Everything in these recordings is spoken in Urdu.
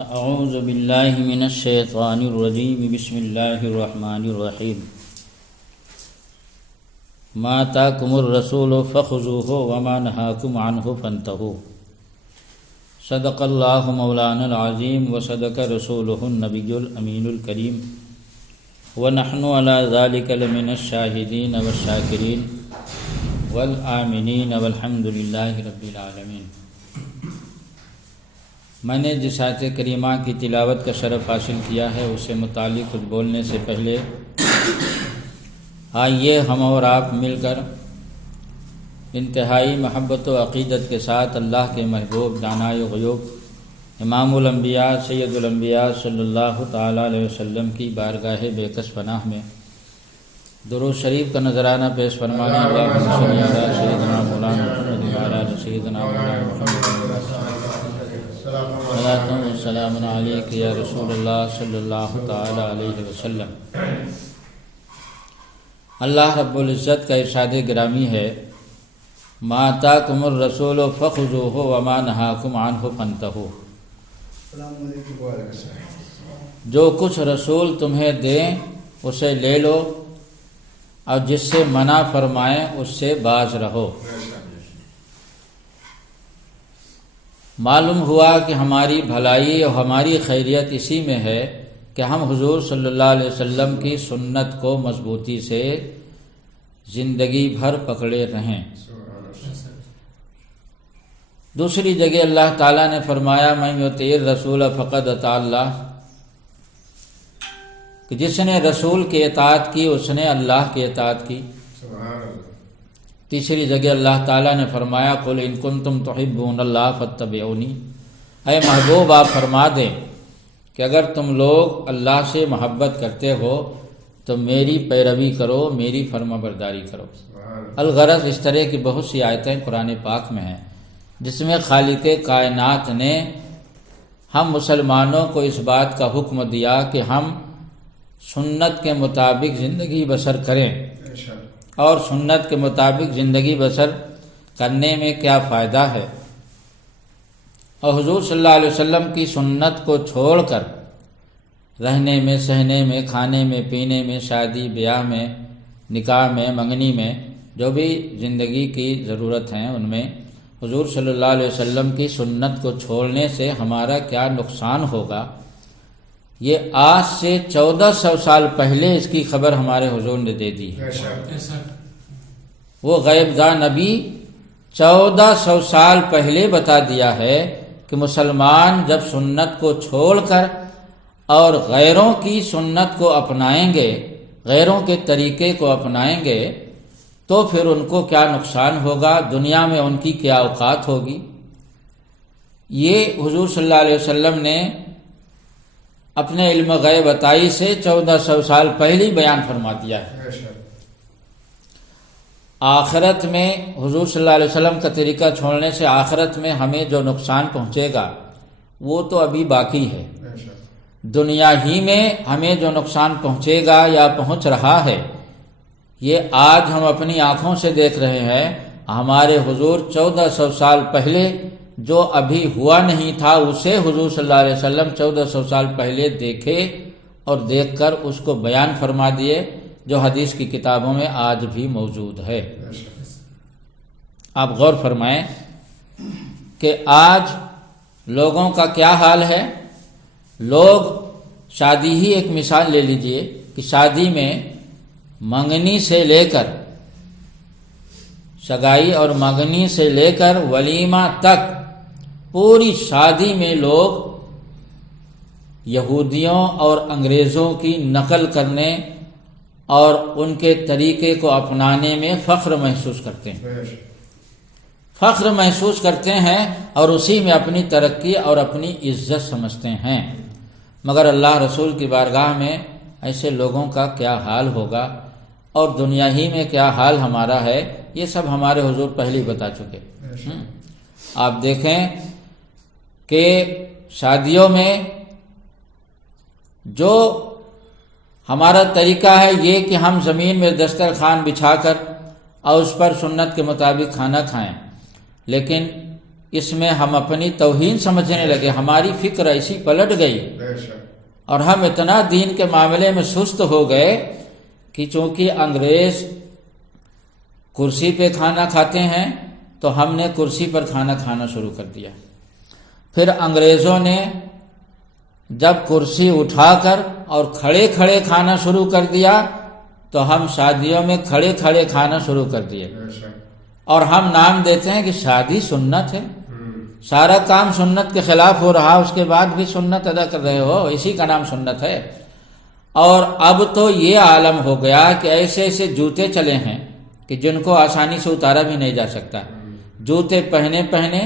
اعوذ باللہ من الشیطان الرجیم بسم اللہ الرحمن الرحیم ما آتاکم الرسول فخذوہ وما نہاکم عنہ فانتہوا صدق اللہ مولانا العظیم وصدق رسولہ النبی الامین الکریم ونحن علی ذلک لمن الشاہدین والشاکرین والآمنین والحمد للہ رب العالمین۔ میں نے جس آیت کریمہ کی تلاوت کا شرف حاصل کیا ہے اس سے متعلق کچھ بولنے سے پہلے آئیے ہم اور آپ مل کر انتہائی محبت و عقیدت کے ساتھ اللہ کے محبوب دانائے غیوب امام الانبیاء سید الانبیاء صلی اللہ تعالیٰ علیہ وسلم کی بارگاہ بے کس پناہ میں درود شریف کا نذرانہ پیش فرمانے اللہم صلی علی سیدنا مولانا محمد وعلی آل سیدنا مولانا محمد السلام علیک یا رسول اللہ صلی اللہ تعالی علیہ وسلم۔ اللہ رب العزت کا ارشاد گرامی ہے ما آتاکم الرسول فخذوہ وما نہاکم عنہ فانتہوا۔ جو کچھ رسول تمہیں دیں اسے لے لو اور جس سے منع فرمائیں اس سے باز رہو۔ معلوم ہوا کہ ہماری بھلائی اور ہماری خیریت اسی میں ہے کہ ہم حضور صلی اللہ علیہ وسلم کی سنت کو مضبوطی سے زندگی بھر پکڑے رہیں۔ دوسری جگہ اللہ تعالیٰ نے فرمایا من یطیع الرسول فقد اطاع اللہ، کہ جس نے رسول کی اطاعت کی اس نے اللہ کی اطاعت کی۔ تیسری جگہ اللہ تعالیٰ نے فرمایا قل ان کنتم تحبون اللہ فاتبعونی، اے محبوب آپ فرما دیں کہ اگر تم لوگ اللہ سے محبت کرتے ہو تو میری پیروی کرو، میری فرما برداری کرو۔ الغرض اس طرح کی بہت سی آیتیں قرآن پاک میں ہیں جس میں خالق کائنات نے ہم مسلمانوں کو اس بات کا حکم دیا کہ ہم سنت کے مطابق زندگی بسر کریں، اور سنت کے مطابق زندگی بسر کرنے میں کیا فائدہ ہے، اور حضور صلی اللہ علیہ وسلم کی سنت کو چھوڑ کر رہنے میں، سہنے میں، کھانے میں، پینے میں، شادی بیاہ میں، نکاح میں، منگنی میں، جو بھی زندگی کی ضرورت ہیں ان میں حضور صلی اللہ علیہ وسلم کی سنت کو چھوڑنے سے ہمارا کیا نقصان ہوگا، یہ آج سے 1400 سال پہلے اس کی خبر ہمارے حضور نے دے دی ہے۔ وہ غیب داں نبی 1400 سال پہلے بتا دیا ہے کہ مسلمان جب سنت کو چھوڑ کر اور غیروں کی سنت کو اپنائیں گے، غیروں کے طریقے کو اپنائیں گے تو پھر ان کو کیا نقصان ہوگا، دنیا میں ان کی کیا اوقات ہوگی۔ یہ حضور صلی اللہ علیہ وسلم نے اپنے علم غیب عطائی سے 1400 سال پہلے بیان فرما دیا ہے۔ آخرت میں حضور صلی اللہ علیہ وسلم کا طریقہ چھوڑنے سے آخرت میں ہمیں جو نقصان پہنچے گا وہ تو ابھی باقی ہے۔ دنیا ہی میں ہمیں جو نقصان پہنچے گا یا پہنچ رہا ہے یہ آج ہم اپنی آنکھوں سے دیکھ رہے ہیں۔ ہمارے حضور 1400 سال پہلے جو ابھی ہوا نہیں تھا اسے حضور صلی اللہ علیہ وسلم 1400 سال پہلے دیکھے اور دیکھ کر اس کو بیان فرما دیے، جو حدیث کی کتابوں میں آج بھی موجود ہے۔ آپ غور فرمائیں کہ آج لوگوں کا کیا حال ہے۔ لوگ شادی ہی ایک مثال لے لیجئے کہ شادی میں منگنی سے لے کر سگائی اور منگنی سے لے کر ولیمہ تک پوری شادی میں لوگ یہودیوں اور انگریزوں کی نقل کرنے اور ان کے طریقے کو اپنانے میں فخر محسوس کرتے ہیں، فخر محسوس کرتے ہیں اور اسی میں اپنی ترقی اور اپنی عزت سمجھتے ہیں۔ مگر اللہ رسول کی بارگاہ میں ایسے لوگوں کا کیا حال ہوگا اور دنیا ہی میں کیا حال ہمارا ہے یہ سب ہمارے حضور پہلے بتا چکے۔ آپ دیکھیں کہ شادیوں میں جو ہمارا طریقہ ہے یہ کہ ہم زمین میں دسترخوان بچھا کر اور اس پر سنت کے مطابق کھانا کھائیں، لیکن اس میں ہم اپنی توہین سمجھنے لگے، ہماری فکر ایسی پلٹ گئی اور ہم اتنا دین کے معاملے میں سست ہو گئے کہ چونکہ انگریز کرسی پہ کھانا کھاتے ہیں تو ہم نے کرسی پر کھانا کھانا شروع کر دیا۔ پھر انگریزوں نے جب کرسی اٹھا کر اور کھڑے کھڑے کھانا شروع کر دیا تو ہم شادیوں میں کھڑے کھڑے کھانا شروع کر دیے، اور ہم نام دیتے ہیں کہ شادی سنت ہے، سارا کام سنت کے خلاف ہو رہا، اس کے بعد بھی سنت ادا کر رہے ہو، اسی کا نام سنت ہے۔ اور اب تو یہ عالم ہو گیا کہ ایسے ایسے جوتے چلے ہیں کہ جن کو آسانی سے اتارا بھی نہیں جا سکتا، جوتے پہنے پہنے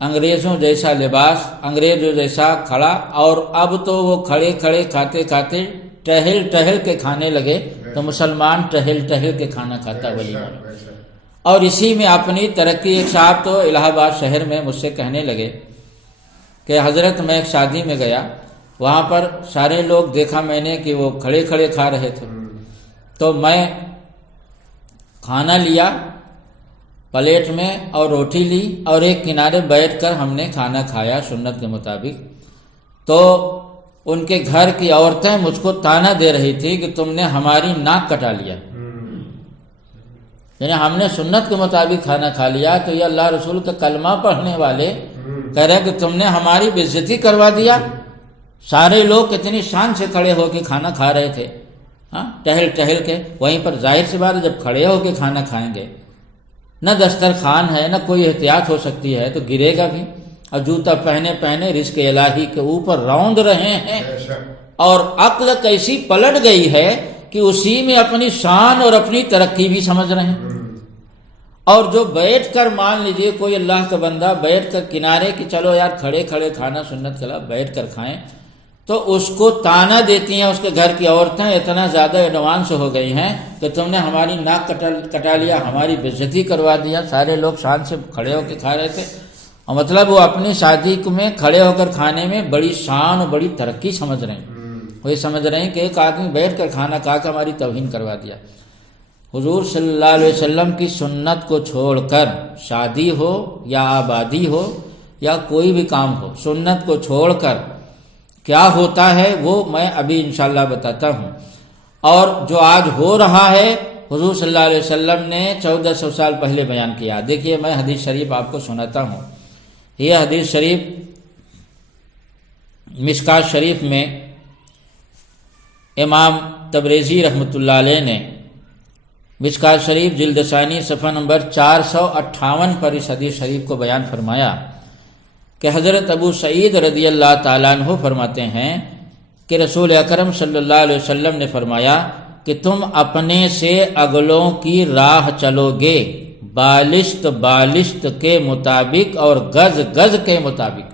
انگریزوں جیسا لباس، انگریزوں جیسا کھڑا، اور اب تو وہ کھڑے کھڑے کھاتے کھاتے ٹہل ٹہل کے کھانے لگے، تو مسلمان ٹہل ٹہل کے کھانا کھاتا ولیمہ۔ اور اسی میں اپنی ترقی، ایک صاحب تو الہ آباد شہر میں مجھ سے کہنے لگے کہ حضرت میں ایک شادی میں گیا، وہاں پر سارے لوگ دیکھا میں نے کہ وہ کھڑے کھڑے کھا رہے تھے، تو میں کھانا لیا پلیٹ میں اور روٹی لی اور ایک کنارے بیٹھ کر ہم نے کھانا کھایا سنت کے مطابق۔ تو ان کے گھر کی عورتیں مجھ کو تانا دے رہی تھی کہ تم نے ہماری ناک کٹا لیا، یعنی ہم نے سنت کے مطابق کھانا کھا لیا، تو یہ اللہ رسول کا کلمہ پڑھنے والے کہہ رہے کہ تم نے ہماری بے عزتی کروا دیا۔ سارے لوگ کتنی شان سے کھڑے ہو کے کھانا کھا رہے تھے، ٹہل ٹہل کے، وہیں پر ظاہر سی بات ہے جب کھڑے ہو کے کھانا کھائیں گے، نہ دسترخوان ہے نہ کوئی احتیاط ہو سکتی ہے تو گرے گا بھی، اور جوتا پہنے پہنے رزق الہی کے اوپر روند رہے ہیں، اور عقل کیسی پلٹ گئی ہے کہ اسی میں اپنی شان اور اپنی ترقی بھی سمجھ رہے ہیں۔ اور جو بیٹھ کر، مان لیجئے کوئی اللہ کا بندہ بیٹھ کر کنارے کہ چلو یار کھڑے کھڑے کھانا سنت کے خلاف بیٹھ کر کھائیں، تو اس کو تانا دیتی ہیں اس کے گھر کی عورتیں، اتنا زیادہ ایڈوانس ہو گئی ہیں کہ تم نے ہماری ناک کٹا لیا، ہماری بے عزتی کروا دیا۔ سارے لوگ شان سے کھڑے ہو کے کھا رہے تھے، اور مطلب وہ اپنی شادی میں کھڑے ہو کر کھانے میں بڑی شان اور بڑی ترقی سمجھ رہے ہیں، وہ سمجھ رہے ہیں کہ ایک آدمی بیٹھ کر کھانا کھا کے ہماری توہین کروا دیا۔ حضور صلی اللہ علیہ وسلم کی سنت کو چھوڑ کر شادی ہو یا آبادی ہو یا کوئی بھی کام ہو، سنت کو چھوڑ کر کیا ہوتا ہے وہ میں ابھی انشاءاللہ بتاتا ہوں۔ اور جو آج ہو رہا ہے حضور صلی اللہ علیہ وسلم نے 1400 سال پہلے بیان کیا۔ دیکھیے میں حدیث شریف آپ کو سناتا ہوں۔ یہ حدیث شریف مشکات شریف میں امام تبریزی رحمۃ اللہ علیہ نے مشکات شریف جلد ثانی صفحہ نمبر 458 پر اس حدیث شریف کو بیان فرمایا کہ حضرت ابو سعید رضی اللہ تعالیٰ عنہ فرماتے ہیں کہ رسول اکرم صلی اللہ علیہ وسلم نے فرمایا کہ تم اپنے سے اگلوں کی راہ چلو گے بالشت بالشت کے مطابق اور گز گز کے مطابق۔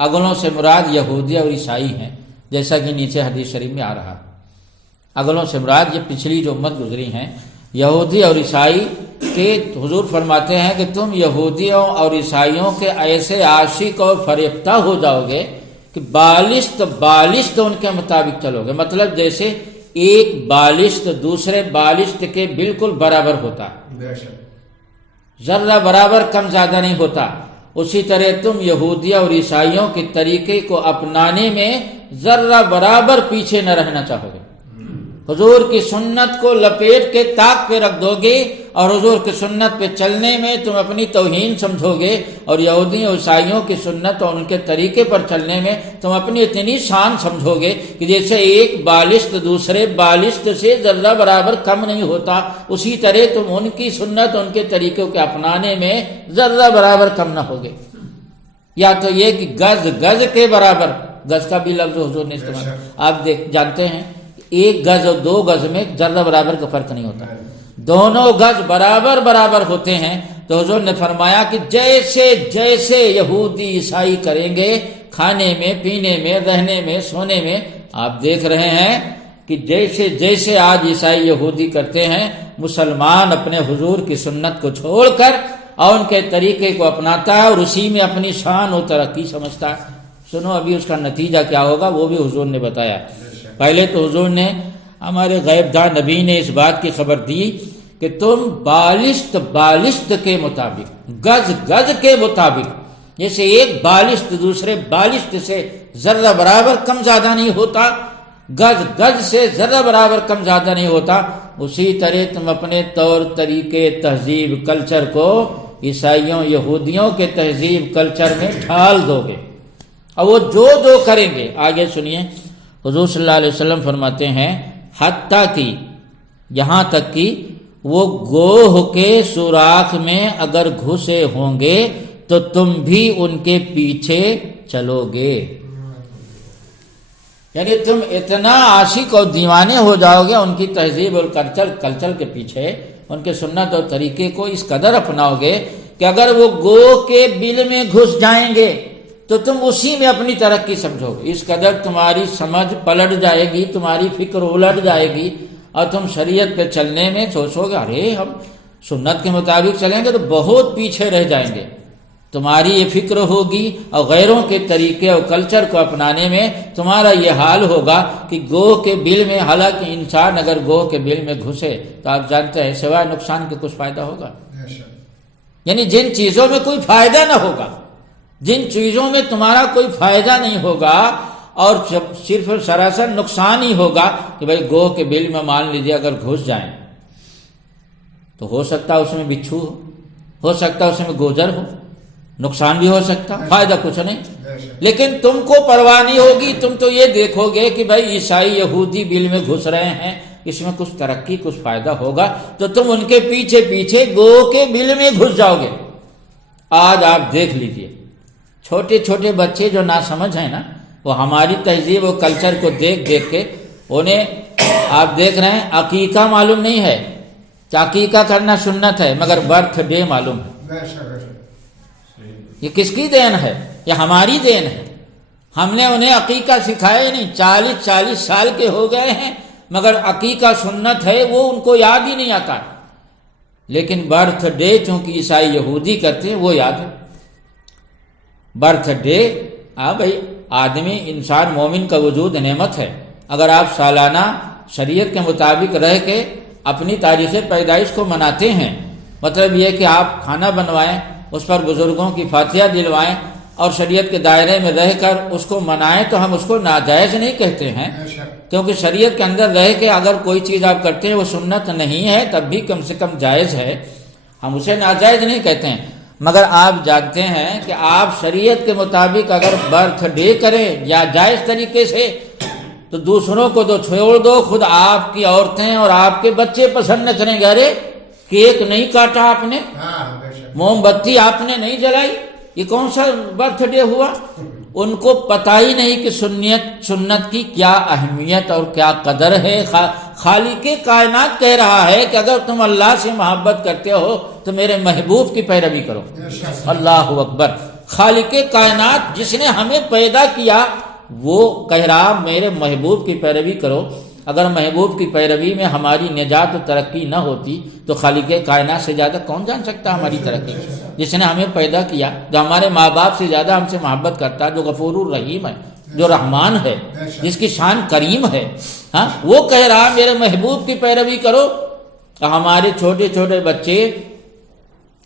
اگلوں سے مراد یہودی اور عیسائی ہیں، جیسا کہ نیچے حدیث شریف میں آ رہا۔ اگلوں سے مراد یہ پچھلی جو امت گزری ہیں یہودی اور عیسائی کہ حضور فرماتے ہیں کہ تم یہودیوں اور عیسائیوں کے ایسے عاشق اور فریفتہ ہو جاؤ گے کہ بالشت بالشت ان کے مطابق چلو گے، مطلب جیسے ایک بالشت دوسرے بالشت کے بالکل برابر ہوتا، ذرہ برابر کم زیادہ نہیں ہوتا، اسی طرح تم یہودیہ اور عیسائیوں کے طریقے کو اپنانے میں ذرہ برابر پیچھے نہ رہنا چاہو گے۔ حضور کی سنت کو لپیٹ کے طاق پہ رکھ دو گے اور حضور کی سنت پہ چلنے میں تم اپنی توہین سمجھو گے، اور یہودی اور عیسائیوں کی سنت اور ان کے طریقے پر چلنے میں تم اپنی اتنی شان سمجھو گے کہ جیسے ایک بالشت دوسرے بالشت سے ذرہ برابر کم نہیں ہوتا، اسی طرح تم ان کی سنت ان کے طریقوں کے اپنانے میں ذرہ برابر کم نہ ہوگے۔ یا تو یہ کہ گز گز کے برابر، گز کا بھی لفظ حضور نے استعمال، آپ جانتے ہیں ایک گز اور دو گز میں ذرہ برابر کا فرق نہیں ہوتا، دونوں گز برابر برابر ہوتے ہیں۔ تو حضور نے فرمایا کہ جیسے جیسے یہودی عیسائی کریں گے کھانے میں پینے میں رہنے میں سونے میں، آپ دیکھ رہے ہیں کہ جیسے جیسے آج عیسائی یہودی کرتے ہیں، مسلمان اپنے حضور کی سنت کو چھوڑ کر اور ان کے طریقے کو اپناتا ہے اور اسی میں اپنی شان و ترقی سمجھتا ہے۔ سنو ابھی اس کا نتیجہ کیا ہوگا وہ بھی حضور نے بتایا۔ پہلے تو حضور نے ہمارے غیب داں نبی نے اس بات کی خبر دی کہ تم بالشت کے مطابق، گز کے مطابق، جیسے ایک بالشت دوسرے بالشت سے ذرہ برابر کم زیادہ نہیں ہوتا، گز سے ذرہ برابر کم زیادہ نہیں ہوتا، اسی طرح تم اپنے طور طریقے تہذیب کلچر کو عیسائیوں یہودیوں کے تہذیب کلچر میں ڈھال دو گے، اور وہ جو کریں گے۔ آگے سنیے، حضور صلی اللہ علیہ وسلم فرماتے ہیں حتیٰ کہ یہاں تک کہ وہ گوہ کے سوراخ میں اگر گھسے ہوں گے تو تم بھی ان کے پیچھے چلو گے۔ یعنی تم اتنا عاشق اور دیوانے ہو جاؤ گے ان کی تہذیب اور کلچر کے پیچھے، ان کے سنت اور طریقے کو اس قدر اپناؤ گے کہ اگر وہ گوہ کے بل میں گھس جائیں گے تو تم اسی میں اپنی ترقی سمجھو گے۔ اس قدر تمہاری سمجھ پلٹ جائے گی، تمہاری فکر الٹ جائے گی، اور تم شریعت پہ چلنے میں سوچو گے ارے ہم سنت کے مطابق چلیں گے تو بہت پیچھے رہ جائیں گے۔ تمہاری یہ فکر ہوگی اور غیروں کے طریقے اور کلچر کو اپنانے میں تمہارا یہ حال ہوگا کہ گوہ کے بل میں، حالانکہ انسان اگر گوہ کے بل میں گھسے تو آپ جانتے ہیں سوائے نقصان کے کچھ فائدہ ہوگا؟ یعنی جن چیزوں میں کوئی فائدہ نہ ہوگا، جن چیزوں میں تمہارا کوئی فائدہ نہیں ہوگا اور صرف سراسر نقصان ہی ہوگا کہ بھائی گوہ کے بل میں مان لیجیے اگر گھس جائیں تو ہو سکتا ہے اس میں بچھو ہو سکتا ہے اس میں گوجر ہو، نقصان بھی ہو سکتا، فائدہ کچھ نہیں۔ لیکن تم کو پرواہ نہیں ہوگی، تم تو یہ دیکھو گے کہ بھائی عیسائی یہودی بل میں گھس رہے ہیں، اس میں کچھ ترقی کچھ فائدہ ہوگا، تو تم ان کے پیچھے پیچھے گوہ کے بل میں گھس جاؤ گے۔ آج آپ دیکھ لیجئے چھوٹے چھوٹے بچے جو ناسمجھ ہیں نا، وہ ہماری تہذیب و کلچر کو دیکھ کے انہیں آپ دیکھ رہے ہیں عقیقہ معلوم نہیں ہے، عقیقہ کرنا سنت ہے مگر برتھ ڈے معلوم ہے۔ یہ کس کی دین ہے؟ یہ ہماری دین ہے۔ ہم نے انہیں عقیقہ سکھایا ہی نہیں، 40 سال کے ہو گئے ہیں مگر عقیقہ سنت ہے وہ ان کو یاد ہی نہیں آتا، لیکن برتھ ڈے چونکہ عیسائی یہودی کرتے ہیں وہ یاد ہے۔ برتھ ڈے بھائی آدمی انسان مومن کا وجود نعمت ہے، اگر آپ سالانہ شریعت کے مطابق رہ کے اپنی تاریخ پیدائش کو مناتے ہیں، مطلب یہ کہ آپ کھانا بنوائیں، اس پر بزرگوں کی فاتحہ دلوائیں اور شریعت کے دائرے میں رہ کر اس کو منائیں، تو ہم اس کو ناجائز نہیں کہتے ہیں، کیونکہ شریعت کے اندر رہ کے اگر کوئی چیز آپ کرتے ہیں وہ سنت نہیں ہے تب بھی کم سے کم جائز ہے، ہم اسے ناجائز نہیں کہتے ہیں۔ مگر آپ جانتے ہیں کہ آپ شریعت کے مطابق اگر برتھ ڈے کریں یا جائز طریقے سے تو دوسروں کو تو چھوڑ دو، خود آپ کی عورتیں اور آپ کے بچے پسند نہ کریں گے، ارے کیک نہیں کاٹا آپ نے، موم بتی آپ نے نہیں جلائی، یہ کون سا برتھ ڈے ہوا؟ ان کو پتہ ہی نہیں کہ سنت کی کیا اہمیت اور کیا قدر ہے۔ خالق کائنات کہہ رہا ہے کہ اگر تم اللہ سے محبت کرتے ہو تو میرے محبوب کی پیروی کرو۔ اللہ اکبر! خالق کائنات جس نے ہمیں پیدا کیا وہ کہہ رہا میرے محبوب کی پیروی کرو۔ اگر محبوب کی پیروی میں ہماری نجات و ترقی نہ ہوتی تو خالق کائنات سے زیادہ کون جان سکتا ہماری ترقی؟ جس نے ہمیں پیدا کیا، جو ہمارے ماں باپ سے زیادہ ہم سے محبت کرتا ہے، جو غفور الرحیم ہے، جو رحمان ہے، جس کی شان کریم ہے، وہ کہہ رہا میرے محبوب کی پیروی کرو۔ ہمارے چھوٹے چھوٹے بچے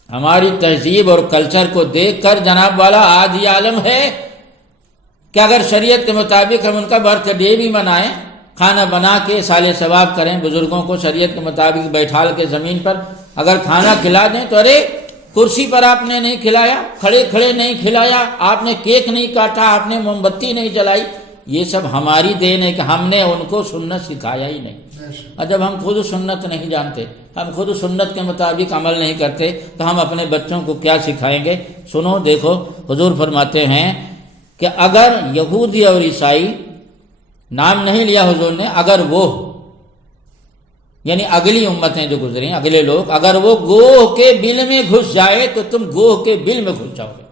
ہماری تہذیب اور کلچر کو دیکھ کر جناب والا آج یہ عالم ہے کہ اگر شریعت کے مطابق ہم ان کا برتھ ڈے بھی منائیں، کھانا بنا کے سال ثواب کریں، بزرگوں کو شریعت کے مطابق بیٹھال کے زمین پر اگر کھانا کھلا دیں تو ارے کرسی پر آپ نے نہیں کھلایا، کھڑے کھڑے نہیں کھلایا، آپ نے کیک نہیں کاٹا، آپ نے موم بتی نہیں جلائی، یہ سب ہماری دین ہے کہ ہم نے ان کو سنت سکھایا ہی نہیں۔ اور جب ہم خود سنت نہیں جانتے، ہم خود سنت کے مطابق عمل نہیں کرتے تو ہم اپنے بچوں کو کیا سکھائیں گے؟ سنو دیکھو، حضور فرماتے ہیں کہ اگر یہودی اور عیسائی، نام نہیں لیا حضور نے، اگر وہ یعنی اگلی امتیں جو گزری ہیں، اگلے لوگ، اگر وہ گوہ کے بل میں گھس جائے تو تم گوہ کے بل میں گھس جاؤ گے۔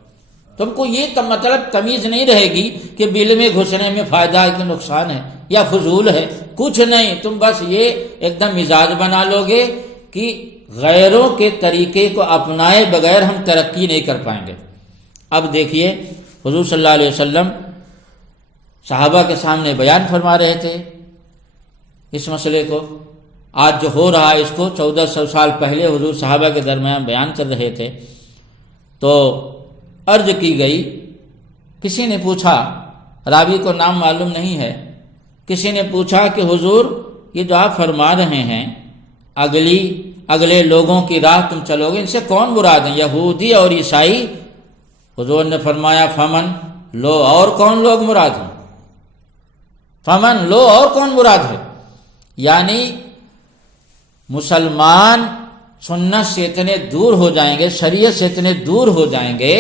تم کو یہ مطلب تمیز نہیں رہے گی کہ بل میں گھسنے میں فائدہ ہے کہ نقصان ہے یا فضول ہے، کچھ نہیں، تم بس یہ ایک دم مزاج بنا لو گے کہ غیروں کے طریقے کو اپنائے بغیر ہم ترقی نہیں کر پائیں گے۔ اب دیکھیے حضور صلی اللہ علیہ وسلم صحابہ کے سامنے بیان فرما رہے تھے اس مسئلے کو آج جو ہو رہا ہے اس کو 1400 سال پہلے حضور صحابہ کے درمیان بیان کر رہے تھے، تو عرض کی گئی، کسی نے پوچھا، راوی کو نام معلوم نہیں ہے، کسی نے پوچھا کہ حضور یہ جو آپ فرما رہے ہیں اگلے لوگوں کی راہ تم چلو گے، ان سے کون مراد ہیں، یہودی اور عیسائی؟ حضور نے فرمایا فمن، لو اور کون لوگ مراد ہیں، فمن لو اور کون مراد ہے؟ یعنی مسلمان سنت سے اتنے دور ہو جائیں گے، شریعت سے اتنے دور ہو جائیں گے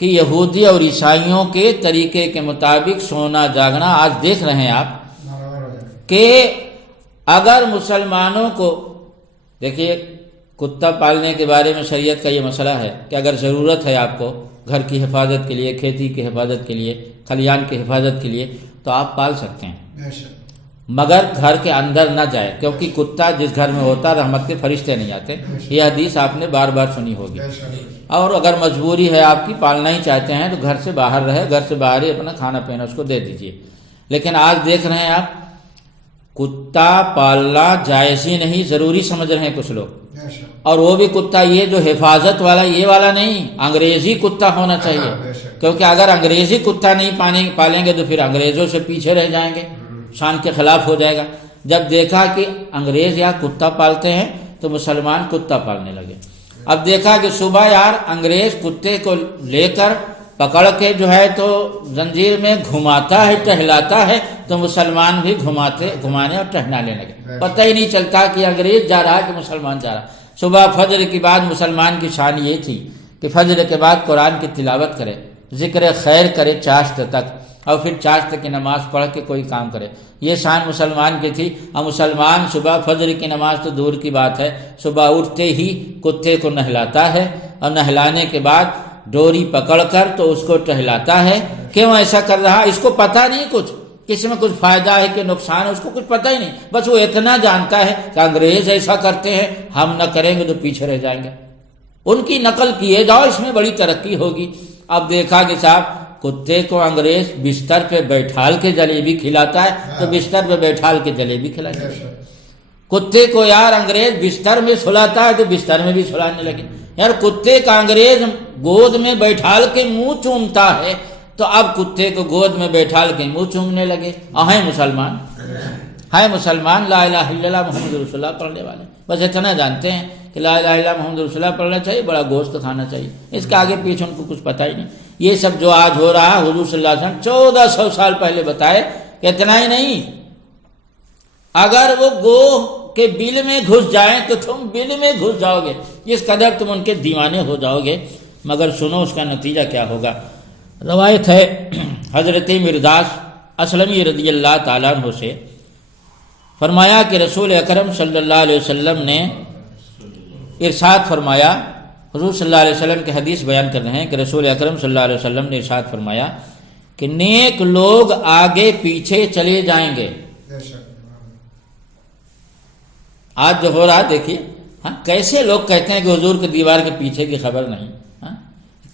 کہ یہودی اور عیسائیوں کے طریقے کے مطابق سونا جاگنا، آج دیکھ رہے ہیں آپ کہ اگر مسلمانوں کو، دیکھیے کتا پالنے کے بارے میں شریعت کا یہ مسئلہ ہے کہ اگر ضرورت ہے آپ کو گھر کی حفاظت کے لیے، کھیتی کی حفاظت کے لیے، کھلیان کی حفاظت کے لیے، تو آپ پال سکتے ہیں، مگر گھر کے اندر نہ جائے، کیونکہ کتا جس گھر میں ہوتا رحمت کے فرشتے نہیں آتے، یہ حدیث آپ نے بار بار سنی ہوگی۔ اور اگر مجبوری ہے آپ کی، پالنا ہی چاہتے ہیں تو گھر سے باہر رہے، گھر سے باہر ہی اپنا کھانا پینا اس کو دے دیجئے۔ لیکن آج دیکھ رہے ہیں آپ کتا پالنا جائز ہی نہیں، ضروری سمجھ رہے ہیں کچھ لوگ، اور وہ بھی کتا یہ جو حفاظت والا، یہ والا نہیں، انگریزی کتا ہونا چاہیے، کیونکہ اگر انگریزی کتا نہیں پالیں گے تو پھر انگریزوں سے پیچھے رہ جائیں گے، شان کے خلاف ہو جائے گا۔ جب دیکھا کہ انگریز یہاں کتا پالتے ہیں تو مسلمان کتا پالنے لگے۔ اب دیکھا کہ صبح یار انگریز کتے کو لے کر پکڑ کے جو ہے تو زنجیر میں گھماتا ہے، ٹہلاتا ہے، تو مسلمان بھی گھمانے اور ٹہلانے لگے، پتہ ہی نہیں چلتا کہ انگریز جا رہا کہ مسلمان جا رہا۔ صبح فجر کے بعد مسلمان کی شان یہ تھی کہ فجر کے بعد قرآن کی تلاوت کرے، ذکر خیر کرے چاشت تک، اور پھر چاشت کی نماز پڑھ کے کوئی کام کرے، یہ شان مسلمان کی تھی۔ اور مسلمان صبح فجر کی نماز تو دور کی بات ہے، صبح اٹھتے ہی کتے کو نہلاتا ہے، اور نہلانے کے بعد ڈوری پکڑ کر تو اس کو ٹہلاتا ہے۔ کیوں ایسا کر رہا؟ اس کو پتہ نہیں کچھ، کس میں کچھ فائدہ ہے کہ نقصان ہے، اس کو کچھ پتہ ہی نہیں، بس وہ اتنا جانتا ہے کہ انگریز ایسا کرتے ہیں، ہم نہ کریں گے تو پیچھے رہ جائیں گے، ان کی نقل کیے جاؤ، اس میں بڑی ترقی ہوگی۔ اب دیکھا کہ صاحب کتے کو انگریز بستر پہ بیٹھال کے جلیبی کھلاتا ہے تو بستر پہ بیٹھال کے جلیبی کھلاتا ہے، کتے کو یار انگریز بستر میں سلاتا ہے تو بستر میں بھی سلانے لگے۔ یار کتے کا انگریز گود میں بیٹھال کے منہ چومتا ہے تو اب کتے کو گود میں بیٹھال کے منہ چومنے لگے۔ ہیں مسلمان لا الہ الا اللہ محمد رسول اللہ پڑھنے والے، بس اتنا جانتے ہیں کہ لا الہ الا اللہ محمد رسول اللہ پڑھنا چاہیے، بڑا گوشت کھانا چاہیے، اس کے آگے پیچھے ان کو کچھ پتہ ہی نہیں۔ یہ سب جو آج ہو رہا ہے حضور صلی اللہ علیہ وسلم 1400 سال پہلے بتائے کہ اتنا ہی نہیں، اگر وہ گوہ کے بل میں گھس جائیں تو تم بل میں گھس جاؤ گے، اس قدر تم ان کے دیوانے ہو جاؤ گے۔ مگر سنو اس کا نتیجہ کیا ہوگا۔ روایت ہے حضرت مرداس اسلمی رضی اللہ تعالیٰ عنہ سے، فرمایا کہ رسول اکرم صلی اللہ علیہ وسلم نے ارشاد فرمایا، حضور صلی اللہ علیہ وسلم کے حدیث بیان کر رہے ہیں کہ رسول اکرم صلی اللہ علیہ وسلم نے ارشاد فرمایا کہ نیک لوگ آگے پیچھے چلے جائیں گے۔ آج جو ہو رہا دیکھیے، کیسے لوگ کہتے ہیں کہ حضور کے دیوار کے پیچھے کی خبر نہیں،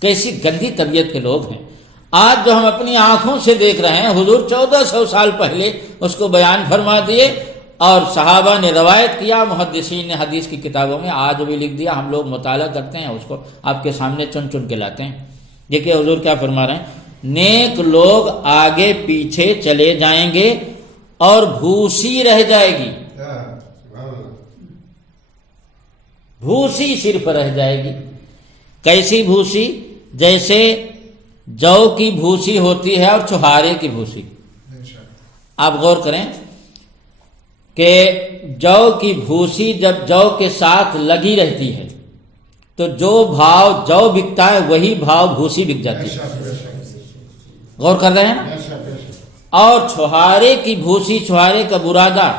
کیسی گندی طبیعت کے لوگ ہیں۔ آج جو ہم اپنی آنکھوں سے دیکھ رہے ہیں، حضور 1400 سال پہلے اس کو بیان فرما دیے، اور صحابہ نے روایت کیا، محدثین نے حدیث کی کتابوں میں آج بھی لکھ دیا، ہم لوگ مطالعہ کرتے ہیں، اس کو آپ کے سامنے چن چن کے لاتے ہیں۔ دیکھیے حضور کیا فرما رہے ہیں، نیک لوگ آگے پیچھے چلے جائیں گے اور بھوسی رہ جائے گی، بھوسی صرف رہ جائے گی۔ کیسی بھوسی؟ جیسے جو کی بھوسی ہوتی ہے اور چھہارے کی بھوسی۔ آپ غور کریں کہ جو کی بھوسی جب جو کے ساتھ لگی رہتی ہے تو جو بھاؤ جو بکتا ہے وہی بھاؤ بھوسی بک جاتی ہے۔ غور کر رہے ہیں نا؟ اور چھہارے کی بھوسی، چھہارے کا برادہ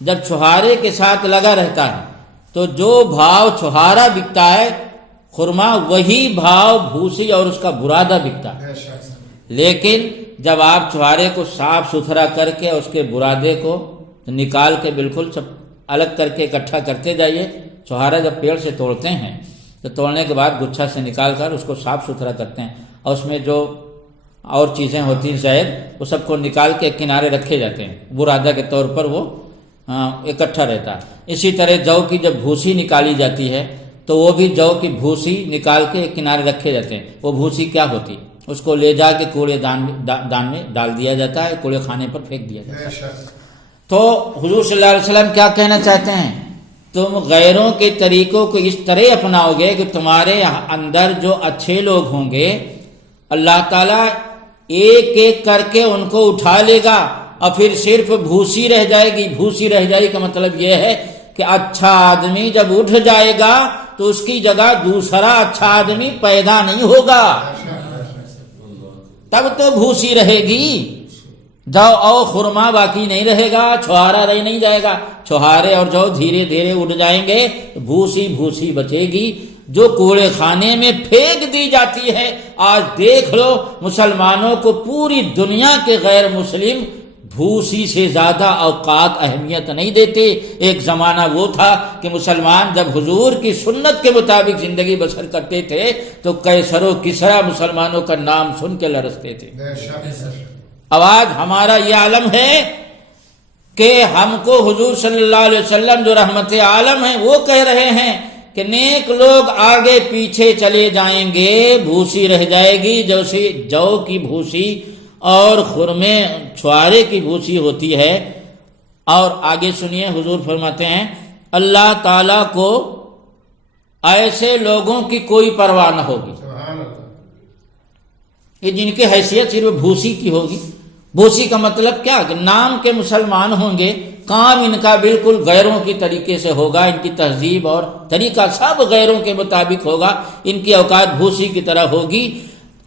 جب چھہارے کے ساتھ لگا رہتا ہے تو جو بھاؤ چھہارا بکتا ہے خرما، وہی بھاؤ بھوسی اور اس کا برادہ بکتا ہے۔ لیکن جب آپ چھہارے کو صاف ستھرا کر کے اس کے برادے کو نکال کے بالکل سب الگ کر کے اکٹھا کرتے جائیے، چھہارا جب پیڑ سے توڑتے ہیں تو توڑنے کے بعد گچھا سے نکال کر اس کو صاف ستھرا کرتے ہیں، اور اس میں جو اور چیزیں ہوتی ہیں زہر، وہ سب کو نکال کے کنارے رکھے جاتے ہیں، برادہ کے طور پر وہ اکٹھا رہتا ہے۔ اسی طرح جو کی جب بھوسی نکالی جاتی ہے تو وہ بھی جو کی بھوسی نکال کے ایک کنارے رکھے جاتے ہیں۔ وہ بھوسی کیا ہوتی؟ اس کو لے جا کے کوڑے دان میں ڈال دیا جاتا ہے، کوڑے خانے پر پھینک دیا جاتا ہے۔ تو حضور صلی اللہ علیہ وسلم کیا کہنا چاہتے ہیں؟ تم غیروں کے طریقوں کو اس طرح اپناؤ گے کہ تمہارے اندر جو اچھے لوگ ہوں گے اللہ تعالیٰ ایک ایک کر کے ان کو اٹھا لے گا اور پھر صرف بھوسی رہ جائے گی۔ بھوسی رہ جائے گی کا مطلب یہ ہے کہ اچھا آدمی جب اٹھ جائے گا تو اس کی جگہ دوسرا اچھا آدمی پیدا نہیں ہوگا، تب تو بھوسی رہے گی۔ جو اور خرما باقی نہیں رہے گا، چھوہارا رہ نہیں جائے گا، چھوہارے اور جو دھیرے دھیرے اڑ جائیں گے، بھوسی بھوسی بچے گی جو کوڑے خانے میں پھینک دی جاتی ہے۔ آج دیکھ لو مسلمانوں کو پوری دنیا کے غیر مسلم بھوسی سے زیادہ اوقات اہمیت نہیں دیتے۔ ایک زمانہ وہ تھا کہ مسلمان جب حضور کی سنت کے مطابق زندگی بسر کرتے تھے تو قیصر و کسریٰ مسلمانوں کا نام سن کے لرزتے تھے۔ اب آج ہمارا یہ عالم ہے کہ ہم کو حضور صلی اللہ علیہ وسلم جو رحمت عالم ہیں وہ کہہ رہے ہیں کہ نیک لوگ آگے پیچھے چلے جائیں گے، بھوسی رہ جائے گی، جو کی بھوسی اور خرمے چھوارے کی بھوسی ہوتی ہے۔ اور آگے سنیے حضور فرماتے ہیں اللہ تعالی کو ایسے لوگوں کی کوئی پرواہ نہ ہوگی کہ جن کی حیثیت صرف بھوسی کی ہوگی۔ بھوسی کا مطلب کیا کہ نام کے مسلمان ہوں گے، کام ان کا بالکل غیروں کی طریقے سے ہوگا، ان کی تہذیب اور طریقہ سب غیروں کے مطابق ہوگا، ان کی اوقات بھوسی کی طرح ہوگی۔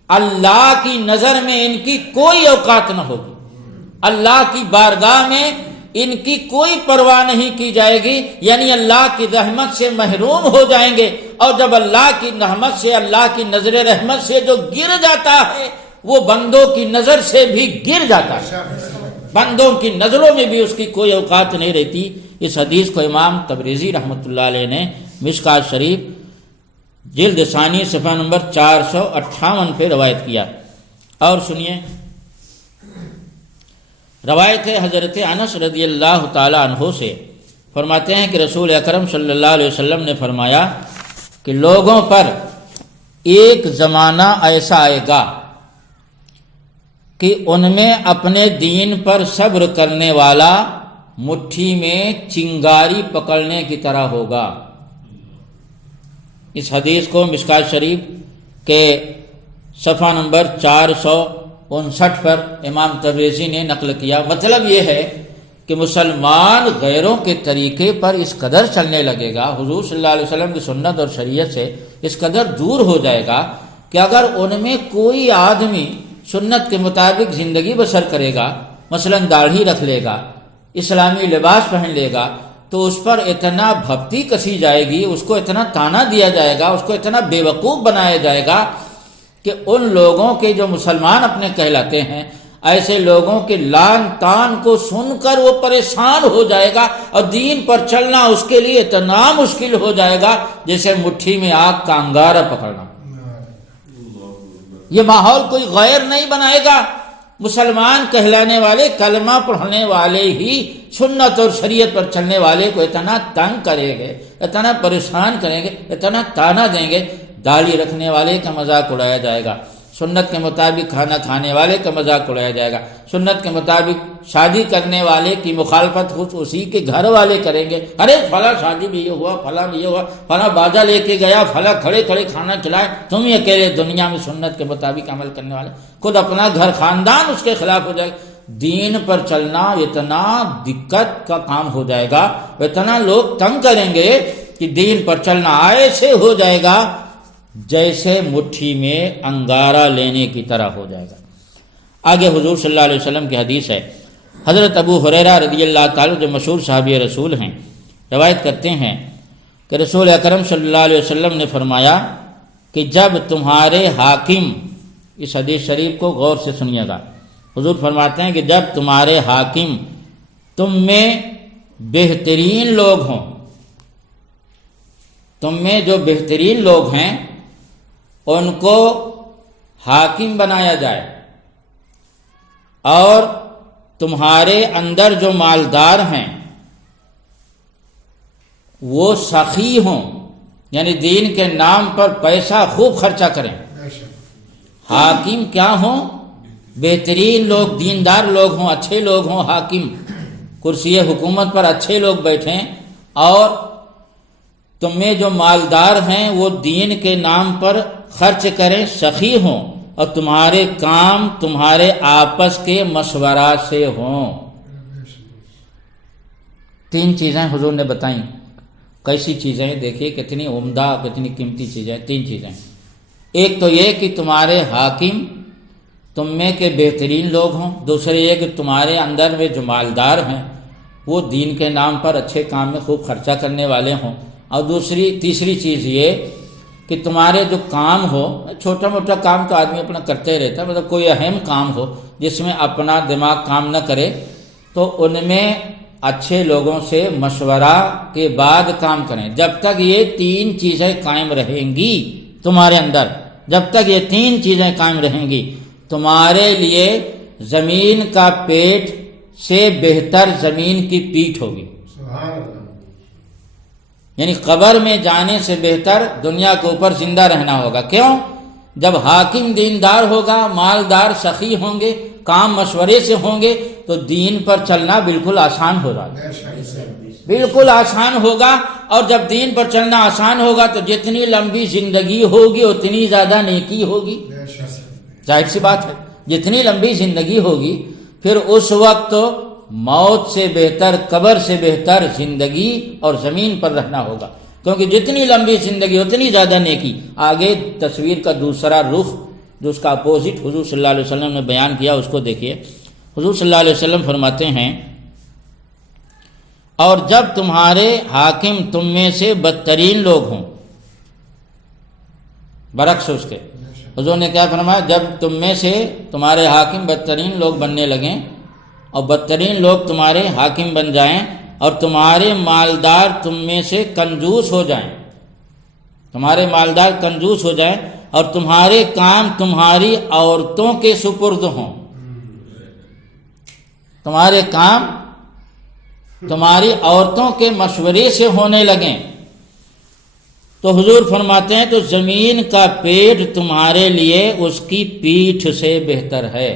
اللہ کی نظر میں ان کی کوئی اوقات نہ ہوگی، اللہ کی بارگاہ میں ان کی کوئی پرواہ نہیں کی جائے گی، یعنی اللہ کی رحمت سے محروم ہو جائیں گے۔ اور جب اللہ کی رحمت سے، اللہ کی نظر رحمت سے جو گر جاتا ہے وہ بندوں کی نظر سے بھی گر جاتا ہے، بندوں کی نظروں میں بھی اس کی کوئی اوقات نہیں رہتی۔ اس حدیث کو امام تبریزی رحمۃ اللہ علیہ نے مشکات شریف جلد ثانی صفحہ نمبر 458 پہ روایت کیا۔ اور سنیے روایت ہے حضرت انس رضی اللہ تعالی عنہ سے، فرماتے ہیں کہ رسول اکرم صلی اللہ علیہ وسلم نے فرمایا کہ لوگوں پر ایک زمانہ ایسا آئے گا کہ ان میں اپنے دین پر صبر کرنے والا مٹھی میں چنگاری پکڑنے کی طرح ہوگا۔ اس حدیث کو مشکات شریف کے صفحہ نمبر 459 پر امام تبریزی نے نقل کیا۔ مطلب یہ ہے کہ مسلمان غیروں کے طریقے پر اس قدر چلنے لگے گا، حضور صلی اللہ علیہ وسلم کی سنت اور شریعت سے اس قدر دور ہو جائے گا کہ اگر ان میں کوئی آدمی سنت کے مطابق زندگی بسر کرے گا، مثلا داڑھی رکھ لے گا، اسلامی لباس پہن لے گا، تو اس پر اتنا بھپتی کسی جائے گی، اس کو اتنا تانا دیا جائے گا، اس کو اتنا بے وقوف بنایا جائے گا کہ ان لوگوں کے جو مسلمان اپنے کہلاتے ہیں ایسے لوگوں کے لان تان کو سن کر وہ پریشان ہو جائے گا، اور دین پر چلنا اس کے لیے اتنا مشکل ہو جائے گا جیسے مٹھی میں آگ کا انگارہ پکڑنا۔ یہ ماحول کوئی غیر نہیں بنائے گا، مسلمان کہلانے والے، کلمہ پڑھنے والے ہی سنت اور شریعت پر چلنے والے کو اتنا تنگ کریں گے، اتنا پریشان کریں گے، اتنا تانا دیں گے، داڑھی رکھنے والے کا مذاق اڑایا جائے گا، سنت کے مطابق کھانا کھانے والے کا مذاق اڑایا جائے گا، سنت کے مطابق شادی کرنے والے کی مخالفت خود اسی کے گھر والے کریں گے، ارے فلاں شادی میں یہ ہوا، فلاں میں یہ ہوا، فلاں باجا لے کے گیا، فلاں کھڑے کھڑے کھانا کھلائے، تم یہ اکیلے دنیا میں سنت کے مطابق عمل کرنے والے، خود اپنا گھر خاندان اس کے خلاف ہو جائے گا۔ دین پر چلنا اتنا دقت کا کام ہو جائے گا، اتنا لوگ تنگ کریں گے کہ دین پر چلنا ایسے ہو جائے گا جیسے مٹھی میں انگارہ لینے کی طرح ہو جائے گا۔ آگے حضور صلی اللہ علیہ وسلم کی حدیث ہے، حضرت ابو ہریرہ رضی اللہ تعالی جو مشہور صحابی رسول ہیں روایت کرتے ہیں کہ رسول اکرم صلی اللہ علیہ وسلم نے فرمایا کہ جب تمہارے حاکم، اس حدیث شریف کو غور سے سنیے گا، حضور فرماتے ہیں کہ جب تمہارے حاکم تم میں بہترین لوگ ہوں، تم میں جو بہترین لوگ ہیں ان کو حاکم بنایا جائے، اور تمہارے اندر جو مالدار ہیں وہ سخی ہوں، یعنی دین کے نام پر پیسہ خوب خرچہ کریں۔ حاکم کیا ہوں؟ بہترین لوگ، دیندار لوگ ہوں، اچھے لوگ ہوں، حاکم کرسی حکومت پر اچھے لوگ بیٹھیں، اور تم میں جو مالدار ہیں وہ دین کے نام پر خرچ کریں، سخی ہوں، اور تمہارے کام تمہارے آپس کے مشورہ سے ہوں۔ تین چیزیں حضور نے بتائیں۔ کیسی چیزیں؟ دیکھیے کتنی عمدہ، کتنی قیمتی چیزیں۔ تین چیزیں، ایک تو یہ کہ تمہارے حاکم تم میں کے بہترین لوگ ہوں، دوسرے یہ کہ تمہارے اندر میں جو مالدار ہیں وہ دین کے نام پر اچھے کام میں خوب خرچہ کرنے والے ہوں، اور تیسری چیز یہ کہ تمہارے جو کام ہو، چھوٹا موٹا کام تو آدمی اپنا کرتے رہتا ہے، مطلب کوئی اہم کام ہو جس میں اپنا دماغ کام نہ کرے، تو ان میں اچھے لوگوں سے مشورہ کے بعد کام کریں۔ جب تک یہ تین چیزیں قائم رہیں گی تمہارے اندر، جب تک یہ تین چیزیں قائم رہیں گی، تمہارے لیے زمین کا پیٹ سے بہتر زمین کی پیٹھ ہوگی۔ یعنی قبر میں جانے سے بہتر دنیا کے اوپر زندہ رہنا ہوگا۔ کیوں؟ جب حاکم دیندار ہوگا، مالدار سخی ہوں گے، کام مشورے سے ہوں گے، تو دین پر چلنا بالکل آسان ہو رہا ہے، بالکل آسان ہوگا۔ اور جب دین پر چلنا آسان ہوگا تو جتنی لمبی زندگی ہوگی اتنی زیادہ نیکی ہوگی۔ ظاہر سی بات ہے، جتنی لمبی زندگی ہوگی پھر اس وقت موت سے بہتر، قبر سے بہتر زندگی اور زمین پر رہنا ہوگا، کیونکہ جتنی لمبی زندگی اتنی زیادہ نیکی۔ آگے تصویر کا دوسرا رخ جو اس کا اپوزٹ حضور صلی اللہ علیہ وسلم نے بیان کیا، اس کو دیکھیے۔ حضور صلی اللہ علیہ وسلم فرماتے ہیں، اور جب تمہارے حاکم تم میں سے بدترین لوگ ہوں، برعکس اس کے حضور نے کیا فرمایا؟ جب تم میں سے تمہارے حاکم بدترین لوگ بننے لگیں، اور بدترین لوگ تمہارے حاکم بن جائیں، اور تمہارے مالدار تم میں سے کنجوس ہو جائیں، تمہارے مالدار کنجوس ہو جائیں، اور تمہارے کام تمہاری عورتوں کے سپرد ہوں، تمہارے کام تمہاری عورتوں کے مشورے سے ہونے لگیں، تو حضور فرماتے ہیں تو زمین کا پیٹ تمہارے لیے اس کی پیٹھ سے بہتر ہے۔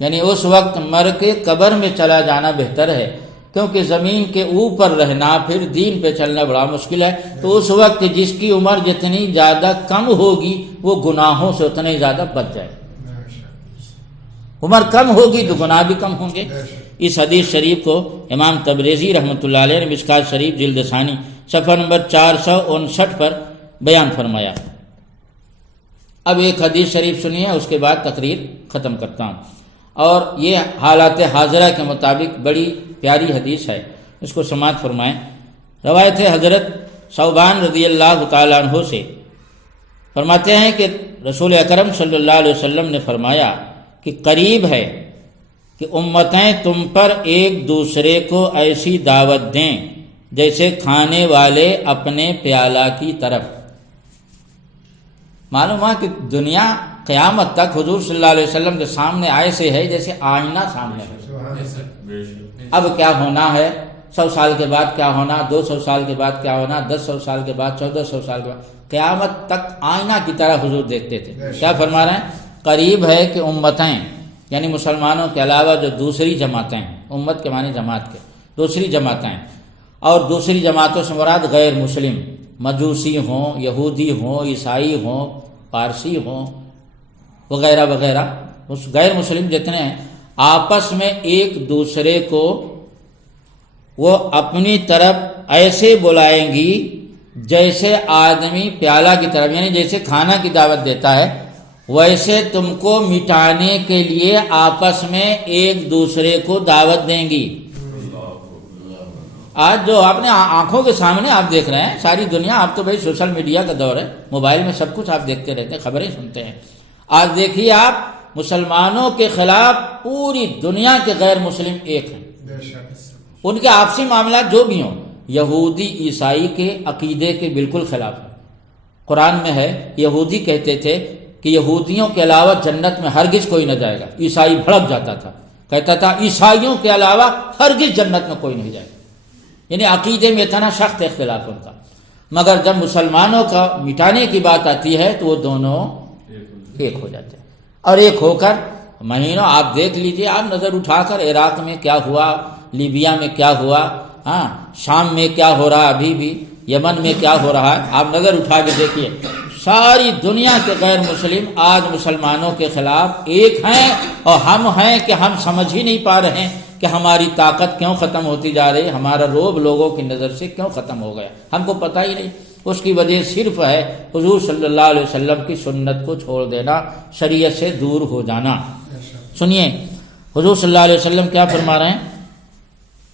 یعنی اس وقت مر کے قبر میں چلا جانا بہتر ہے، کیونکہ زمین کے اوپر رہنا پھر دین پہ چلنا بڑا مشکل ہے۔ تو اس وقت جس کی عمر جتنی زیادہ کم ہوگی وہ گناہوں سے اتنے زیادہ بچ جائے، عمر کم ہوگی تو گناہ بھی کم ہوں گے۔ اس حدیث شریف کو امام تبریزی رحمۃ اللہ علیہ نے مشکات شریف جلد ثانی صفحہ نمبر 459 پر بیان فرمایا۔ اب ایک حدیث شریف سنیے، اس کے بعد تقریر ختم کرتا ہوں، اور یہ حالات حاضرہ کے مطابق بڑی پیاری حدیث ہے، اس کو سماعت فرمائیں۔ روایت ہے حضرت ثوبان رضی اللہ تعالیٰ عنہ سے، فرماتے ہیں کہ رسول اکرم صلی اللہ علیہ وسلم نے فرمایا کہ قریب ہے کہ امتیں تم پر ایک دوسرے کو ایسی دعوت دیں جیسے کھانے والے اپنے پیالہ کی طرف۔ معلوم ہے کہ دنیا قیامت تک حضور صلی اللہ علیہ وسلم کے سامنے ایسے ہے جیسے آئینہ سامنے ہے۔ اب کیا ہونا ہے، 100 سال کے بعد کیا ہونا، 200 سال کے بعد کیا ہونا، 1000 سال کے بعد، 1400 سال کے بعد، قیامت تک آئینہ کی طرح حضور دیکھتے تھے۔ کیا فرما رہے ہیں؟ قریب ہے کہ امتیں، یعنی مسلمانوں کے علاوہ جو دوسری جماعتیں ہیں، امت کے معنی جماعت کے، دوسری جماعتیں، اور دوسری جماعتوں سے مراد غیر مسلم، مجوسی ہوں، یہودی ہوں، عیسائی ہوں، پارسی ہوں، وغیرہ وغیرہ، اس غیر مسلم جتنے ہیں، آپس میں ایک دوسرے کو وہ اپنی طرف ایسے بلائیں گی جیسے آدمی پیالہ کی طرف، یعنی جیسے کھانا کی دعوت دیتا ہے، ویسے تم کو مٹانے کے لیے آپس میں ایک دوسرے کو دعوت دیں گی۔ آج جو اپنے آنکھوں کے سامنے آپ دیکھ رہے ہیں، ساری دنیا، آپ تو بھائی سوشل میڈیا کا دور ہے، موبائل میں سب کچھ آپ دیکھتے رہتے ہیں، خبریں سنتے ہیں۔ آج دیکھیے آپ، مسلمانوں کے خلاف پوری دنیا کے غیر مسلم ایک ہیں، ان کے آپسی معاملات جو بھی ہوں، یہودی عیسائی کے عقیدے کے بالکل خلاف ہیں۔ قرآن میں ہے، یہودی کہتے تھے کہ یہودیوں کے علاوہ جنت میں ہرگز کوئی نہ جائے گا۔ عیسائی بھڑک جاتا تھا، کہتا تھا عیسائیوں کے علاوہ ہرگز جنت میں کوئی نہیں جائے گا۔ یعنی عقیدے میں اتنا سخت اختلاف ان کا، مگر جب مسلمانوں کا مٹانے کی بات آتی ہے تو وہ دونوں ایک ہو جاتے ہیں، اور ایک ہو کر مہینوں آپ دیکھ لیجئے، آپ نظر اٹھا کر عراق میں کیا ہوا، لیبیا میں کیا ہوا، ہاں شام میں کیا ہو رہا، ابھی بھی یمن میں کیا ہو رہا ہے، آپ نظر اٹھا کے دیکھیے، ساری دنیا کے غیر مسلم آج مسلمانوں کے خلاف ایک ہیں، اور ہم ہیں کہ ہم سمجھ ہی نہیں پا رہے ہیں کہ ہماری طاقت کیوں ختم ہوتی جا رہی ہے، ہمارا روب لوگوں کی نظر سے کیوں ختم ہو گیا، ہم کو پتہ ہی نہیں۔ اس کی وجہ صرف ہے حضور صلی اللہ علیہ وسلم کی سنت کو چھوڑ دینا، شریعت سے دور ہو جانا۔ سنیے حضور صلی اللہ علیہ وسلم کیا فرما رہے ہیں،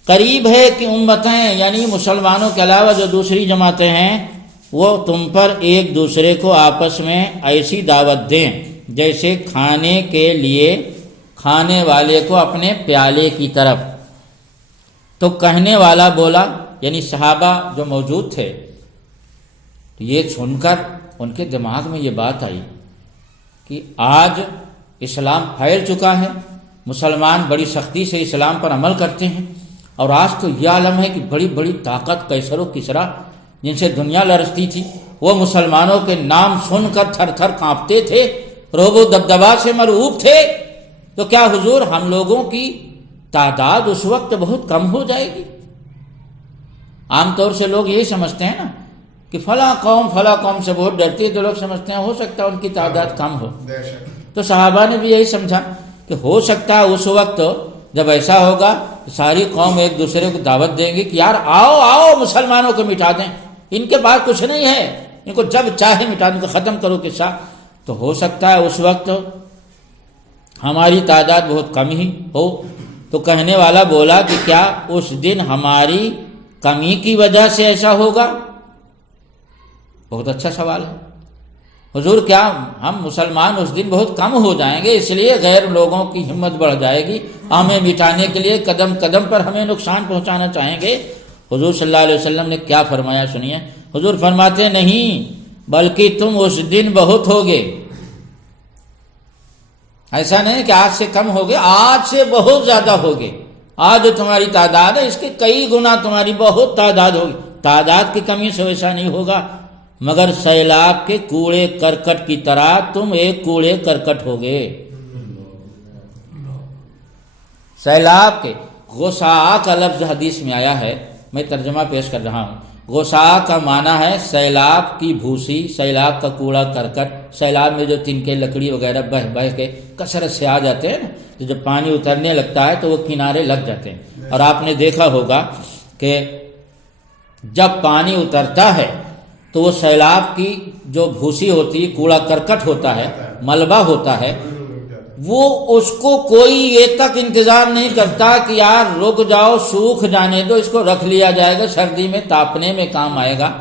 قریب ہے کہ امتیں یعنی مسلمانوں کے علاوہ جو دوسری جماعتیں ہیں وہ تم پر ایک دوسرے کو آپس میں ایسی دعوت دیں جیسے کھانے کے لیے کھانے والے کو اپنے پیالے کی طرف۔ تو کہنے والا بولا، یعنی صحابہ جو موجود تھے، تو یہ سن کر ان کے دماغ میں یہ بات آئی کہ آج اسلام پھیل چکا ہے، مسلمان بڑی سختی سے اسلام پر عمل کرتے ہیں، اور آج تو یہ عالم ہے کہ بڑی بڑی طاقت قیصر و کسریٰ جن سے دنیا لرزتی تھی، وہ مسلمانوں کے نام سن کر تھر تھر کانپتے تھے، رعب و دبدبا سے مرعوب تھے۔ تو کیا حضور ہم لوگوں کی تعداد اس وقت بہت کم ہو جائے گی؟ عام طور سے لوگ یہی سمجھتے ہیں نا کہ فلاں قوم سے بہت ڈرتی ہے، تو لوگ سمجھتے ہیں ہو سکتا ہے ان کی تعداد کم ہو۔ تو صحابہ نے بھی یہی سمجھا کہ ہو سکتا ہے اس وقت جب ایسا ہوگا ساری قوم ایک دوسرے کو دعوت دیں گی کہ یار آؤ آؤ مسلمانوں کو مٹا دیں، ان کے پاس کچھ نہیں ہے، ان کو جب چاہے مٹا دیں، کو ختم کرو کے ساتھ۔ تو ہو سکتا ہے اس وقت ہماری تعداد بہت کم ہی ہو۔ تو کہنے والا بولا کہ کیا اس دن ہماری کمی کی وجہ سے ایسا ہوگا؟ بہت اچھا سوال ہے حضور، کیا ہم مسلمان اس دن بہت کم ہو جائیں گے اس لیے غیر لوگوں کی ہمت بڑھ جائے گی، ہمیں مٹانے کے لیے قدم قدم پر ہمیں نقصان پہنچانا چاہیں گے؟ حضور صلی اللہ علیہ وسلم نے کیا فرمایا سنیے، حضور فرماتے نہیں بلکہ تم اس دن بہت ہوگے۔ ایسا نہیں کہ آج سے کم ہوگے، آج سے بہت زیادہ ہوگے۔ آج تمہاری تعداد ہے اس کے کئی گنا تمہاری بہت تعداد ہوگی۔ تعداد کی کمی سے ایسا نہیں ہوگا، مگر سیلاب کے کوڑے کرکٹ کی طرح تم ایک کوڑے کرکٹ ہوگے۔ سیلاب کے غصا کا لفظ حدیث میں آیا ہے، میں ترجمہ پیش کر رہا ہوں۔ غصا کا معنی ہے سیلاب کی بھوسی، سیلاب کا کوڑا کرکٹ۔ سیلاب میں جو تنکے لکڑی وغیرہ بہہ بہہ کے کثرت سے آ جاتے ہیں نا، تو جب پانی اترنے لگتا ہے تو وہ کنارے لگ جاتے ہیں۔ اور آپ نے دیکھا ہوگا کہ جب پانی اترتا ہے تو وہ سیلاب کی جو بھوسی ہوتی ہے، کوڑا کرکٹ ہوتا ہے، ملبہ ہوتا ہے، وہ اس کو کوئی یہ تک انتظار نہیں کرتا کہ یار رک جاؤ، سوکھ جانے دو، اس کو رکھ لیا جائے گا، سردی میں تاپنے میں کام آئے گا،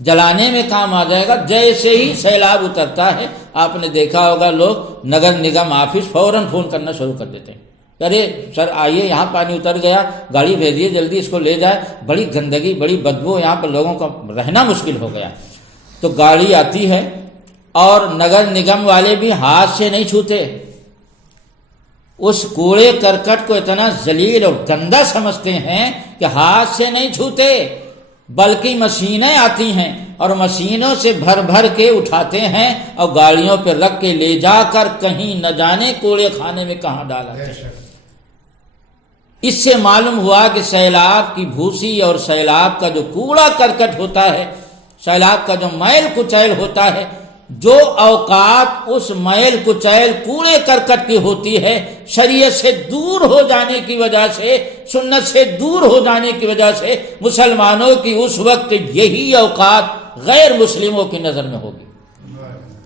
جلانے میں کام آ جائے گا۔ جیسے ہی سیلاب اترتا ہے آپ نے دیکھا ہوگا لوگ نگر نگم آفس فوراً فون کرنا شروع کر دیتے ہیں، ارے سر آئیے یہاں پانی اتر گیا، گاڑی بھیجیے جلدی اس کو لے جائے، بڑی گندگی بڑی بدبو، یہاں پر لوگوں کا رہنا مشکل ہو گیا۔ تو گاڑی آتی ہے اور نگر نگم والے بھی ہاتھ سے نہیں چھوتے، اس کوڑے کرکٹ کو اتنا ذلیل اور گندا سمجھتے ہیں کہ ہاتھ سے نہیں چھوتے، بلکہ مشینیں آتی ہیں اور مشینوں سے بھر بھر کے اٹھاتے ہیں اور گاڑیوں پہ رکھ کے لے جا کر کہیں نہ جانے کوڑے خانے میں کہاں ڈالا۔ اس سے معلوم ہوا کہ سیلاب کی بھوسی اور سیلاب کا جو کوڑا کرکٹ ہوتا ہے، سیلاب کا جو میل کچیل ہوتا ہے، جو اوقات اس میل کچیل کوڑے کرکٹ کی ہوتی ہے، شریعت سے دور ہو جانے کی وجہ سے، سنت سے دور ہو جانے کی وجہ سے مسلمانوں کی اس وقت یہی اوقات غیر مسلموں کی نظر میں ہوگی۔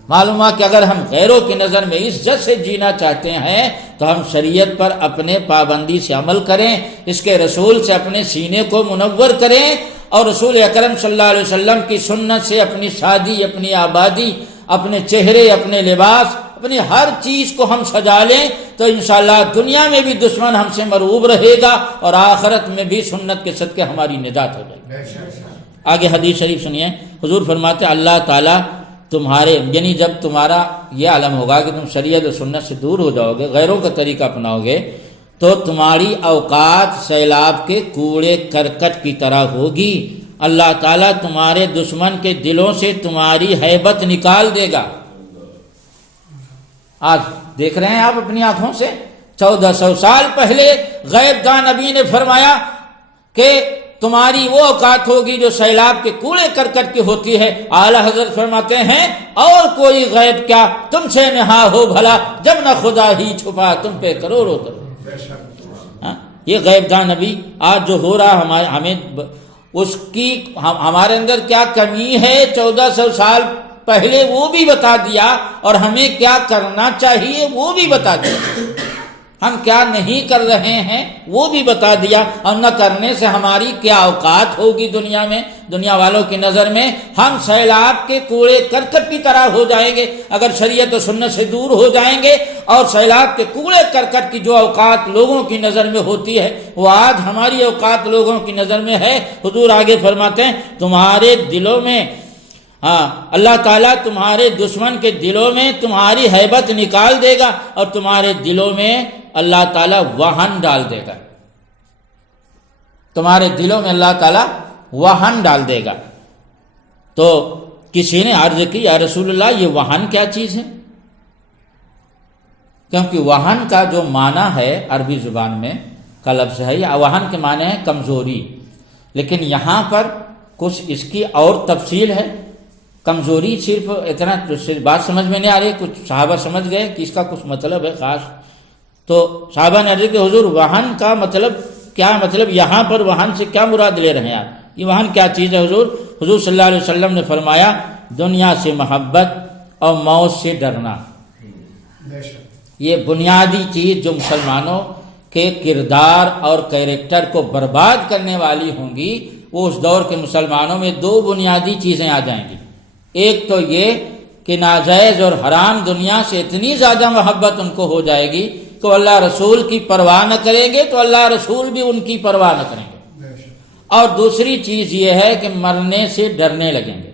معلوم ہے کہ اگر ہم غیروں کی نظر میں عزت سے جینا چاہتے ہیں تو ہم شریعت پر اپنے پابندی سے عمل کریں، اس کے رسول سے اپنے سینے کو منور کریں، اور رسول اکرم صلی اللہ علیہ وسلم کی سنت سے اپنی شادی، اپنی آبادی، اپنے چہرے، اپنے لباس، اپنی ہر چیز کو ہم سجا لیں، تو انشاءاللہ دنیا میں بھی دشمن ہم سے مرعوب رہے گا اور آخرت میں بھی سنت کے صدقے ہماری نجات ہو جائے گی۔ آگے حدیث شریف سنیے، حضور فرماتے اللہ تعالیٰ تمہارے یعنی جب تمہارا یہ عالم ہوگا کہ تم شریعت و سنت سے دور ہو جاؤ گے، غیروں کا طریقہ اپناؤ گے، تو تمہاری اوقات سیلاب کے کوڑے کرکٹ کی طرح ہوگی. اللہ تعالیٰ تمہارے دشمن کے دلوں سے تمہاری ہیبت نکال دے گا. آج دیکھ رہے ہیں آپ اپنی آنکھوں سے 1400 سال پہلے غیب داں نبی نے فرمایا کہ تمہاری وہ اوقات ہوگی جو سیلاب کے کوڑے کرکٹ کی ہوتی ہے. اعلی حضرت فرماتے ہیں اور کوئی غیب کیا تم سے نہا ہو بھلا، جب نہ خدا ہی چھپا تم پہ کروڑوں کرو. یہ غیب داں نبی آج جو ہو رہا ہمیں اس کی ہمارے اندر کیا کمی ہے 1400 سال پہلے وہ بھی بتا دیا، اور ہمیں کیا کرنا چاہیے وہ بھی بتا دیا. ہم کیا نہیں کر رہے ہیں وہ بھی بتا دیا، اور نہ کرنے سے ہماری کیا اوقات ہوگی دنیا میں. دنیا والوں کی نظر میں ہم سیلاب کے کوڑے کرکٹ کی طرح ہو جائیں گے اگر شریعت و سنت سے دور ہو جائیں گے. اور سیلاب کے کوڑے کرکٹ کی جو اوقات لوگوں کی نظر میں ہوتی ہے وہ آج ہماری اوقات لوگوں کی نظر میں ہے. حضور آگے فرماتے ہیں تمہارے دلوں میں اللہ تعالیٰ تمہارے دشمن کے دلوں میں تمہاری ہیبت نکال دے گا، اور تمہارے دلوں میں اللہ تعالیٰ وہن ڈال دے گا. تمہارے دلوں میں اللہ تعالیٰ وہن ڈال دے گا. تو کسی نے عرض کی یا رسول اللہ یہ وہن کیا چیز ہے؟ کیونکہ وہن کا جو معنی ہے عربی زبان میں کا لفظ ہے، یا وہن کے معنی ہے کمزوری، لیکن یہاں پر کچھ اس کی اور تفصیل ہے. کمزوری صرف اتنا بات سمجھ میں نہیں آ رہی، کچھ صحابہ سمجھ گئے کہ اس کا کچھ مطلب ہے خاص. تو صحابہ نے عرض کہ حضور وہن کا مطلب کیا؟ مطلب یہاں پر وہن سے کیا مراد لے رہے ہیں آپ؟ یہ وہن کیا چیز ہے حضور؟ حضور صلی اللہ علیہ وسلم نے فرمایا دنیا سے محبت اور موت سے ڈرنا. یہ بنیادی چیز جو مسلمانوں کے کردار اور کیریکٹر کو برباد کرنے والی ہوں گی، وہ اس دور کے مسلمانوں میں دو بنیادی چیزیں آ جائیں گی. ایک تو یہ کہ ناجائز اور حرام دنیا سے اتنی زیادہ محبت ان کو ہو جائے گی کہ اللہ رسول کی پرواہ نہ کریں گے تو اللہ رسول بھی ان کی پرواہ نہ کریں گے. اور دوسری چیز یہ ہے کہ مرنے سے ڈرنے لگیں گے،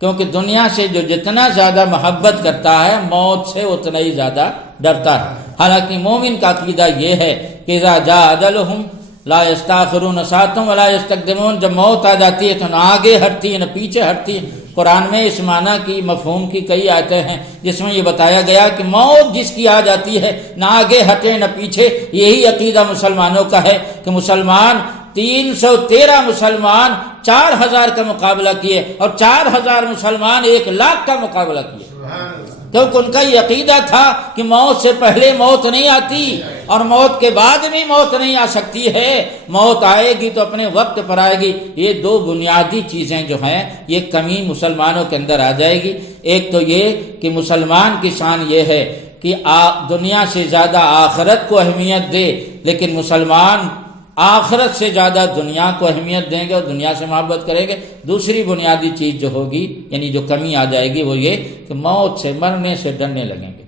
کیونکہ دنیا سے جو جتنا زیادہ محبت کرتا ہے موت سے اتنا ہی زیادہ ڈرتا ہے. حالانکہ مومن کا عقیدہ یہ ہے کہ اذا جاء اجلہم لا یستاخرون ساعۃ ولا یستقدمون، جب موت آ جاتی ہے تو نہ آگے ہٹتی ہے نہ پیچھے ہٹتی ہے. قرآن میں اس معنی کی مفہوم کی کئی آیتیں ہیں جس میں یہ بتایا گیا کہ موت جس کی آ جاتی ہے نہ آگے ہٹے نہ پیچھے. یہی عقیدہ مسلمانوں کا ہے کہ مسلمان 313 مسلمان 4000 کا مقابلہ کیے، اور 4000 مسلمان 1,00,000 کا مقابلہ کیے، کیونکہ ان کا یہ عقیدہ تھا کہ موت سے پہلے موت نہیں آتی اور موت کے بعد بھی موت نہیں آ سکتی ہے. موت آئے گی تو اپنے وقت پر آئے گی. یہ دو بنیادی چیزیں جو ہیں یہ کمی مسلمانوں کے اندر آ جائے گی. ایک تو یہ کہ مسلمان کی شان یہ ہے کہ دنیا سے زیادہ آخرت کو اہمیت دے، لیکن مسلمان آخرت سے زیادہ دنیا کو اہمیت دیں گے اور دنیا سے محبت کریں گے. دوسری بنیادی چیز جو ہوگی یعنی جو کمی آ جائے گی وہ یہ کہ موت سے مرنے سے ڈرنے لگیں گے.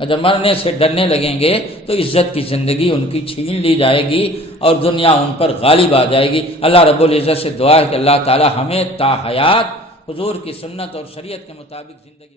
اور جب مرنے سے ڈرنے لگیں گے تو عزت کی زندگی ان کی چھین لی جائے گی اور دنیا ان پر غالب آ جائے گی. اللہ رب العزت سے دعا ہے کہ اللہ تعالی ہمیں تا حیات حضور کی سنت اور شریعت کے مطابق زندگی